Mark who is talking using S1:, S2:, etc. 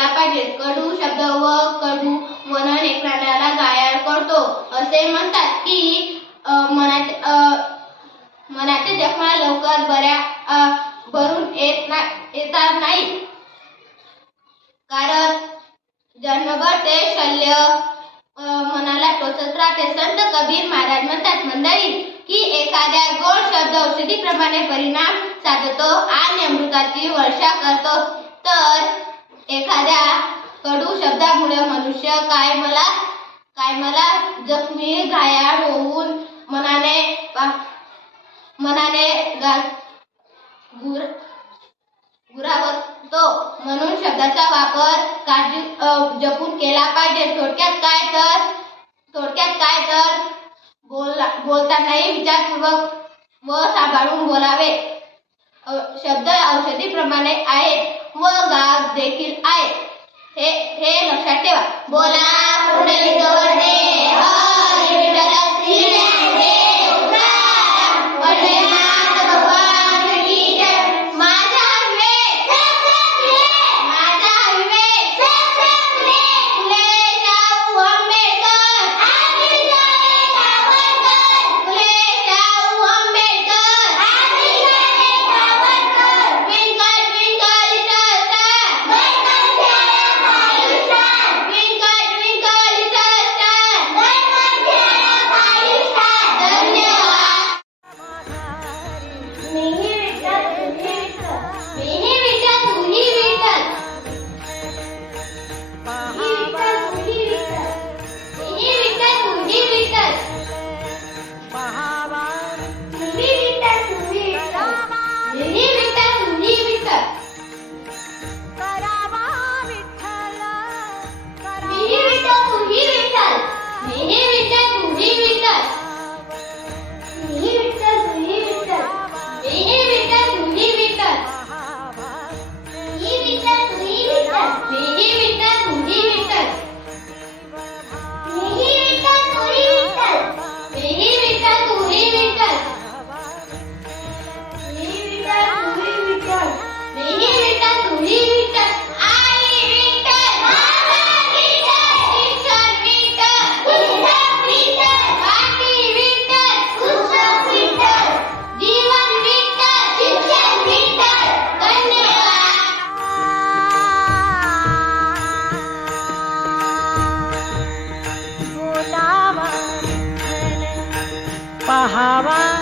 S1: केला पाहिजे. कडू शब्द व कडू वनन प्राण्याला गायाळ करतो. असे म्हणतात की अ, मनाचे जखमा लवकर बऱ्या भरून येत ना येतात नाही. कारण जन्मभर ते शल्य मनाला टोचत राहते. संत कबीर महाराज म्हणतात मंडळी की एखाद्या गोड शब्द औषधीप्रमाणे परिणाम साधतो आणि अमृताची वर्षा करतो तर एखाद्या कडू शब्दामुळे मनुष्य काय मला काय मला जखमी घायाळ होऊन मनाने मनाने गुरावतो. म्हणून शब्दाचा वापर काळजी जपून केला पाहिजे. थोडक्यात काय तर थोडक्यात काय तर बोल बोलतानाही विचारपूर्वक व सांभाळून बोलावे. शब्द औषधीप्रमाणे आहेत व गाव देखील आहेत. हे हे लक्षात ठेवा. बोला
S2: পাহারা